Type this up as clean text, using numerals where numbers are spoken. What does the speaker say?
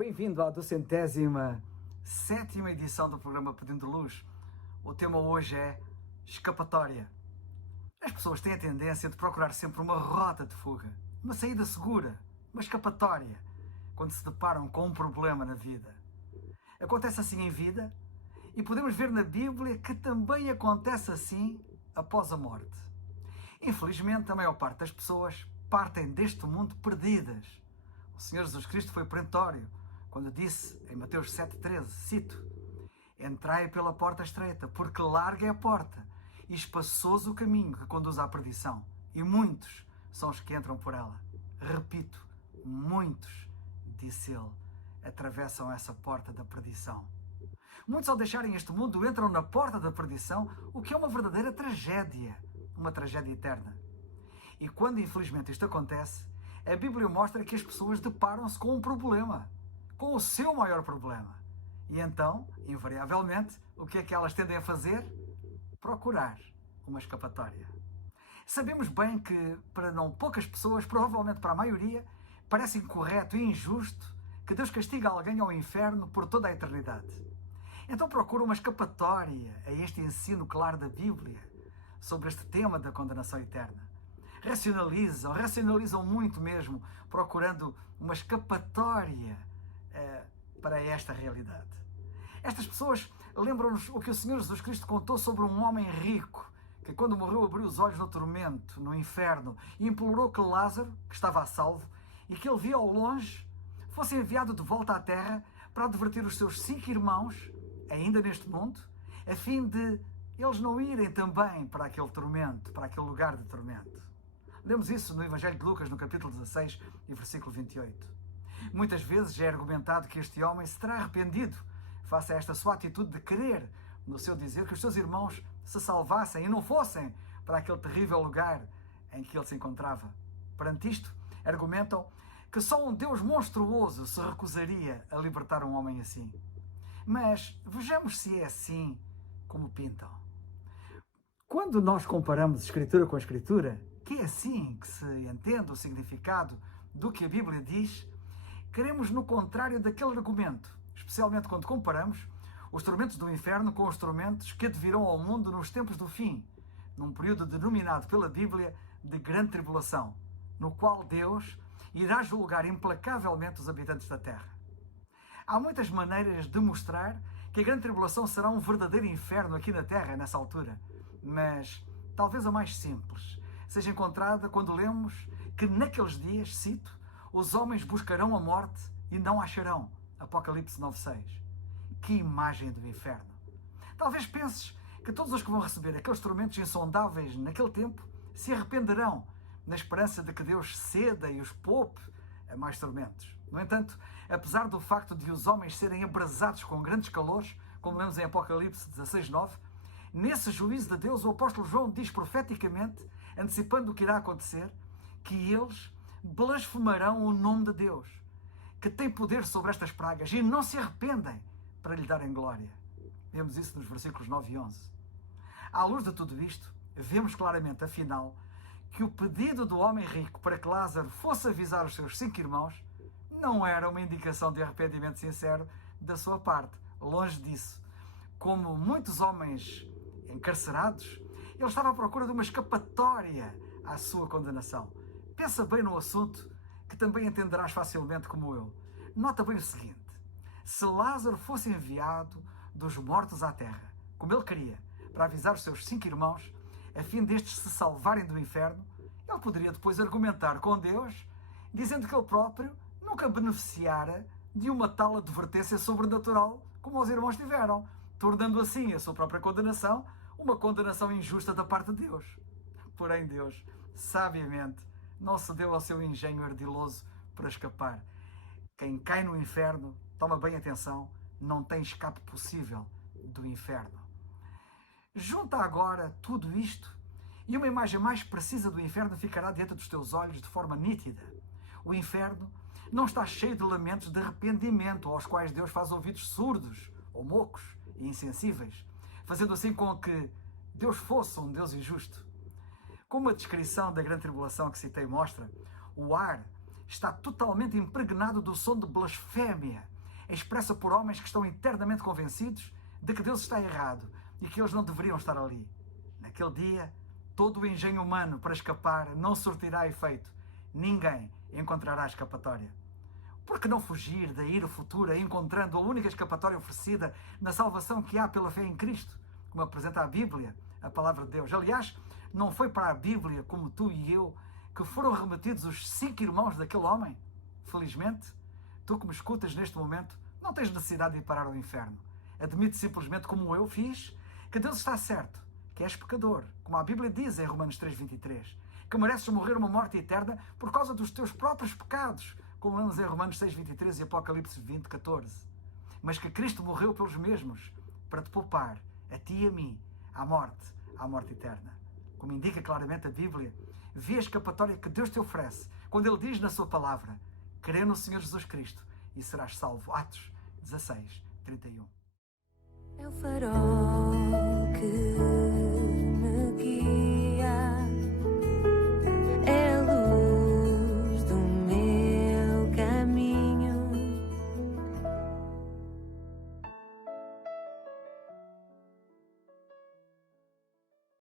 Bem-vindo à 207ª edição do programa Pedindo Luz. O tema hoje é escapatória. As pessoas têm a tendência de procurar sempre uma rota de fuga, uma saída segura, uma escapatória, quando se deparam com um problema na vida. Acontece assim em vida e podemos ver na Bíblia que também acontece assim após a morte. Infelizmente, a maior parte das pessoas partem deste mundo perdidas. O Senhor Jesus Cristo foi perentório quando disse em Mateus 7,13, cito: "Entrai pela porta estreita, porque larga é a porta e espaçoso o caminho que conduz à perdição, e muitos são os que entram por ela." Repito, muitos, disse ele, atravessam essa porta da perdição. Muitos, ao deixarem este mundo, entram na porta da perdição, o que é uma verdadeira tragédia, uma tragédia eterna. E quando infelizmente isto acontece, a Bíblia mostra que as pessoas deparam-se com um problema, com o seu maior problema. E então, invariavelmente, o que é que elas tendem a fazer? Procurar uma escapatória. Sabemos bem que, para não poucas pessoas, provavelmente para a maioria, parece incorreto e injusto que Deus castiga alguém ao inferno por toda a eternidade. Então procura uma escapatória a este ensino claro da Bíblia sobre este tema da condenação eterna. Racionalizam muito mesmo, procurando uma escapatória para esta realidade. Estas pessoas lembram-nos o que o Senhor Jesus Cristo contou sobre um homem rico que, quando morreu, abriu os olhos no tormento, no inferno, e implorou que Lázaro, que estava a salvo e que ele via ao longe, fosse enviado de volta à terra para advertir os seus 5 irmãos, ainda neste mundo, a fim de eles não irem também para aquele tormento, para aquele lugar de tormento. Lemos isso no Evangelho de Lucas, no capítulo 16 e versículo 28. Muitas vezes é argumentado que este homem se terá arrependido face a esta sua atitude de querer, no seu dizer, que os seus irmãos se salvassem e não fossem para aquele terrível lugar em que ele se encontrava. Perante isto, argumentam que só um Deus monstruoso se recusaria a libertar um homem assim. Mas vejamos se é assim como pintam. Quando nós comparamos Escritura com a Escritura, que é assim que se entende o significado do que a Bíblia diz, queremos no contrário daquele argumento, especialmente quando comparamos os tormentos do inferno com os tormentos que advirão ao mundo nos tempos do fim, num período denominado pela Bíblia de grande tribulação, no qual Deus irá julgar implacavelmente os habitantes da terra. Há muitas maneiras de mostrar que a grande tribulação será um verdadeiro inferno aqui na terra, nessa altura, mas talvez a mais simples seja encontrada quando lemos que naqueles dias, cito, os homens buscarão a morte e não a acharão. Apocalipse 9,6. Que imagem do inferno! Talvez penses que todos os que vão receber aqueles tormentos insondáveis naquele tempo se arrependerão, na esperança de que Deus ceda e os poupe a mais tormentos. No entanto, apesar do facto de os homens serem abrasados com grandes calores, como lemos em Apocalipse 16,9, nesse juízo de Deus o apóstolo João diz profeticamente, antecipando o que irá acontecer, que eles blasfemarão o nome de Deus, que tem poder sobre estas pragas, e não se arrependem para lhe darem glória. Vemos isso nos versículos 9 e 11. À luz de tudo isto, vemos claramente, afinal, que o pedido do homem rico para que Lázaro fosse avisar os seus 5 irmãos não era uma indicação de arrependimento sincero da sua parte. Longe disso. Como muitos homens encarcerados, ele estava à procura de uma escapatória à sua condenação. Pensa bem no assunto, que também entenderás facilmente como eu. Nota bem o seguinte: se Lázaro fosse enviado dos mortos à terra, como ele queria, para avisar os seus 5 irmãos, a fim destes se salvarem do inferno, ele poderia depois argumentar com Deus, dizendo que ele próprio nunca beneficiara de uma tal advertência sobrenatural como os irmãos tiveram, tornando assim a sua própria condenação uma condenação injusta da parte de Deus. Porém, Deus, sabiamente, não se deu ao seu engenho ardiloso para escapar. Quem cai no inferno, toma bem atenção, não tem escape possível do inferno. Junta agora tudo isto e uma imagem mais precisa do inferno ficará diante dos teus olhos de forma nítida. O inferno não está cheio de lamentos de arrependimento aos quais Deus faz ouvidos surdos ou mocos e insensíveis, fazendo assim com que Deus fosse um Deus injusto. Como a descrição da grande tribulação que citei mostra, o ar está totalmente impregnado do som de blasfémia, expressa por homens que estão eternamente convencidos de que Deus está errado e que eles não deveriam estar ali. Naquele dia, todo o engenho humano para escapar não surtirá efeito. Ninguém encontrará escapatória. Por que não fugir da ira futura encontrando a única escapatória oferecida na salvação que há pela fé em Cristo, como apresenta a Bíblia, a palavra de Deus? Aliás, não foi para a Bíblia, como tu e eu, que foram remetidos os 5 irmãos daquele homem? Felizmente, tu que me escutas neste momento, não tens necessidade de ir parar ao inferno. Admite simplesmente, como eu fiz, que Deus está certo, que és pecador, como a Bíblia diz em Romanos 3:23, que mereces morrer uma morte eterna por causa dos teus próprios pecados, como lemos em Romanos 6:23 e Apocalipse 20:14. Mas que Cristo morreu pelos mesmos, para te poupar, a ti e a mim, à morte eterna. Como indica claramente a Bíblia, vê a escapatória que Deus te oferece, quando Ele diz na sua palavra, crê no Senhor Jesus Cristo e serás salvo. Atos 16:31. É o farol que